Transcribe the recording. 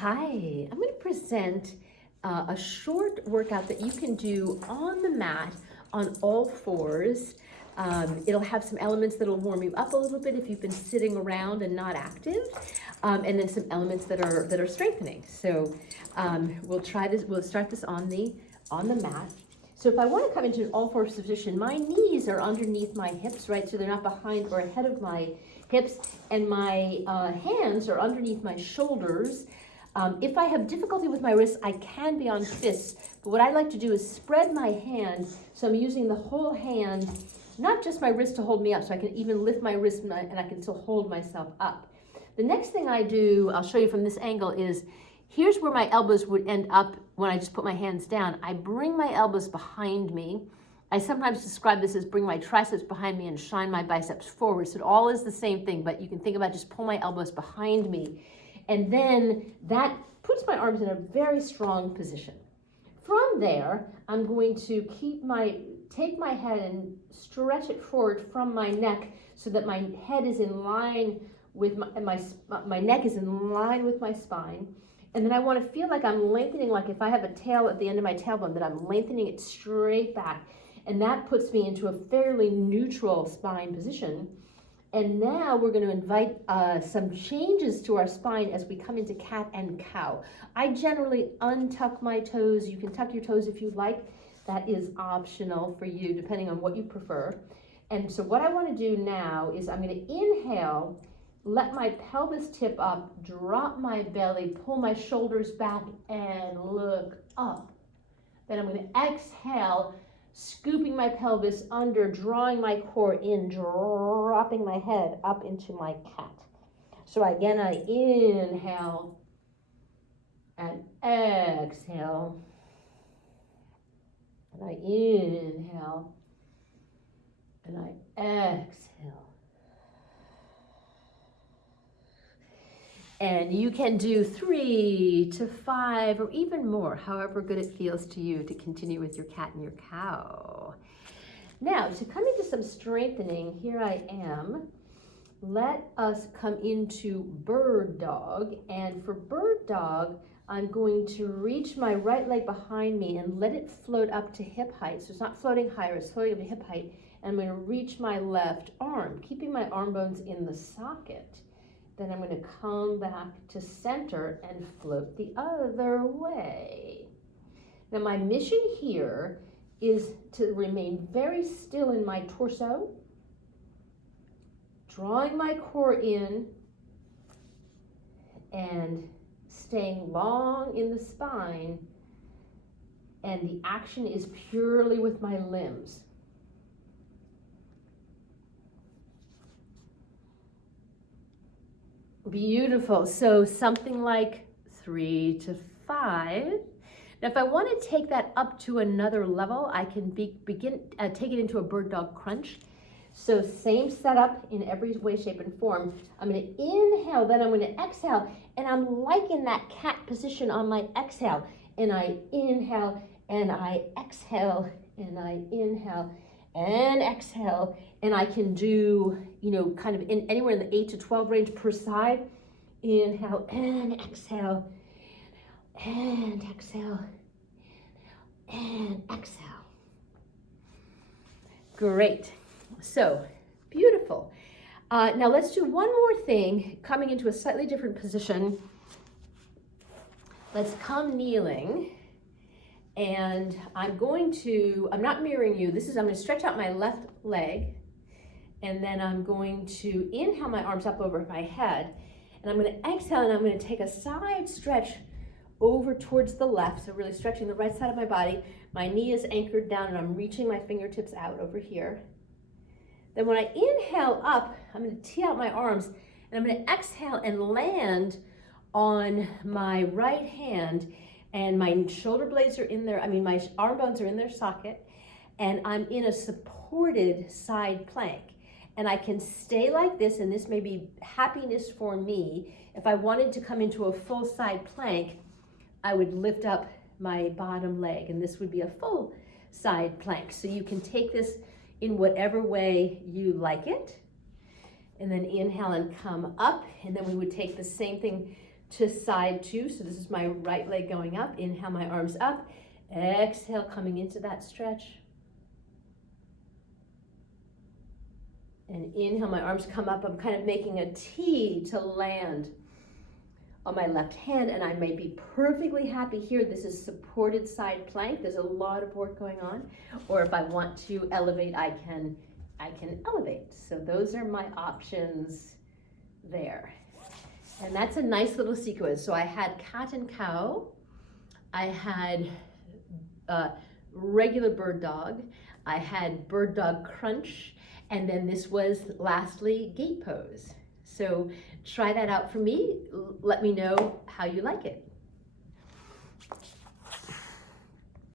Hi, I'm going to present a short workout that you can do on the mat on all fours. It'll have some elements that'll warm you up a little bit if you've been sitting around and not active, and then some elements that are strengthening. So we'll try this. We'll start this on the mat. So if I want to come into an all fours position, my knees are underneath my hips, right? So they're not behind or ahead of my hips, and my hands are underneath my shoulders. If I have difficulty with my wrists, I can be on fists, but what I like to do is spread my hand, so I'm using the whole hand, not just my wrist to hold me up, so I can even lift my wrist and I can still hold myself up. The next thing I do, I'll show you from this angle, is here's where my elbows would end up when I just put my hands down. I bring my elbows behind me. I sometimes describe this as bring my triceps behind me and shine my biceps forward. So it all is the same thing, but you can think about just pull my elbows behind me. And then that puts my arms in a very strong position. From there, I'm going to take my head and stretch it forward from my neck so that my head is in line with my neck is in line with my spine. And then I want to feel like I'm lengthening, like if I have a tail at the end of my tailbone, that I'm lengthening it straight back. And that puts me into a fairly neutral spine position. And now we're going to invite some changes to our spine as we come into cat and cow. I generally untuck my toes. You can tuck your toes if you like. That is optional for you, depending on what you prefer. And so what I want to do now is I'm going to inhale, let my pelvis tip up, drop my belly, pull my shoulders back, and look up. Then I'm going to exhale, scooping my pelvis under, drawing my core in, dropping my head up into my cat. So again, I inhale and exhale. And I inhale and I exhale. And you can do 3 to 5 or even more, however good it feels to you to continue with your cat and your cow. Now, to come into some strengthening, here I am. Let us come into bird dog. And for bird dog, I'm going to reach my right leg behind me and let it float up to hip height. So it's not floating higher, it's floating up to hip height. And I'm going to reach my left arm, keeping my arm bones in the socket. Then I'm going to come back to center and float the other way. Now my mission here is to remain very still in my torso, drawing my core in and staying long in the spine, and the action is purely with my limbs. Beautiful. So something like 3 to 5. Now, if I want to take that up to another level, I can take it into a bird dog crunch. So same setup in every way, shape, and form. I'm going to inhale, then I'm going to exhale, and I'm like in that cat position on my exhale. And I inhale, and I exhale, and I inhale, and exhale. And I can do, kind of anywhere in the 8 to 12 range per side. Inhale and exhale, and exhale, and exhale. Great. So, beautiful. Now let's do one more thing, coming into a slightly different position. Let's come kneeling. And I'm not mirroring you. I'm going to stretch out my left leg. And then I'm going to inhale my arms up over my head. And I'm going to exhale, and I'm going to take a side stretch over towards the left. So really stretching the right side of my body. My knee is anchored down, and I'm reaching my fingertips out over here. Then when I inhale up, I'm going to tee out my arms. And I'm going to exhale and land on my right hand. And my shoulder blades are in there, my arm bones are in their socket, and I'm in a supported side plank. And I can stay like this, and this may be happiness for me. If I wanted to come into a full side plank, I would lift up my bottom leg, and this would be a full side plank. So you can take this in whatever way you like it. And then inhale and come up, and then we would take the same thing to side two. So this is my right leg going up. Inhale, my arms up. Exhale, coming into that stretch. And inhale, my arms come up. I'm kind of making a T to land on my left hand, and I may be perfectly happy here. This is supported side plank. There's a lot of work going on. Or if I want to elevate, I can elevate. So those are my options there. And that's a nice little sequence. So I had cat and cow. I had regular bird dog. I had bird dog crunch. And then this was lastly gate pose. So try that out for me. Let me know how you like it.